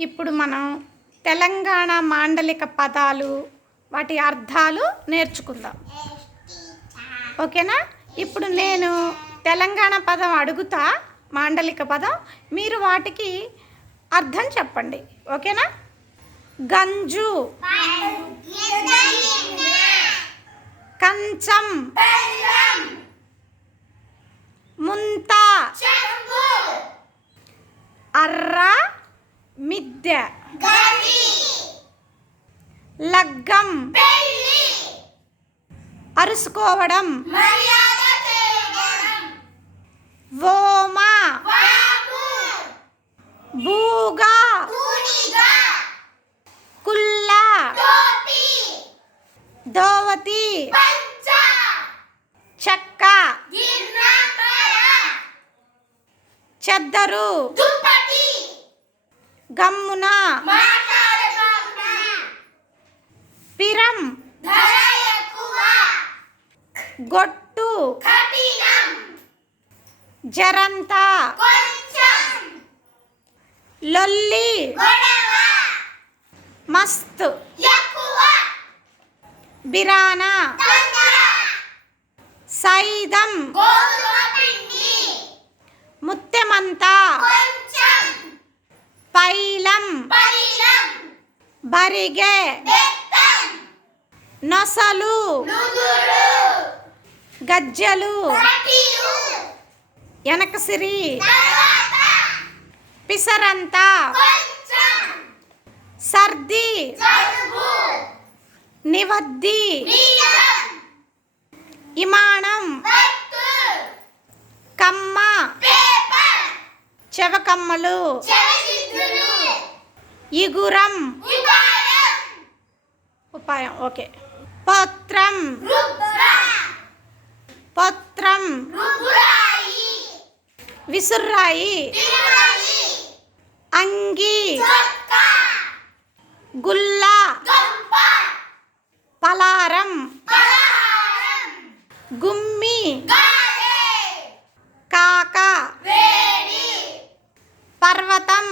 ఇప్పుడు మనం తెలంగాణ మాండలిక పదాలు వాటి అర్థాలు నేర్చుకుందాం. ఓకేనా? ఇప్పుడు నేను తెలంగాణ పదం అడుగుతా, మాండలిక పదం, మీరు వాటికి అర్థం చెప్పండి. ఓకేనా? గంజు, కంచం, ముంత, అర్ర, మిద్దె, లగ్గం, అరుసుకోవడం, ఓమ, బూగా, కుల్ల, దోవతి, చెక్క, చెద్దరు, గమ్మున, పిరం, గొట్టు, జరంత, లొల్లి, మస్త్, బిరానా, సైదం, ముత్తెమంత, పైలం, బరిగె, నొసలు, గజ్జలు, ఎనకసిరి, పిసరంత, సర్ది, నివద్ది, ఇమానం, కమ్మ, చెవకమ్మలు, ఇగురం, ఉపాయం. ఓకే. పత్రం, పత్రం, విసుర్రాయి, అంగి, గుల్ల, పలారం, గుమ్మి, కాక, పర్వతం,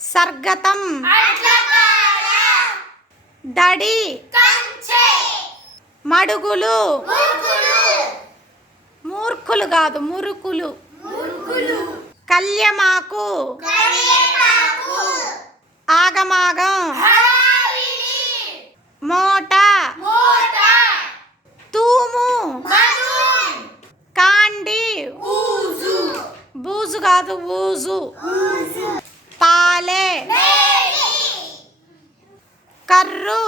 సర్గతం, దడి, మడుగులు, మూర్ఖులు కాదు మురుకులు, కల్యమాకు, ఆగమాగం, మోట, తూము, కాండి, బూజు కాదు ఊజు, పాలే, కర్రు,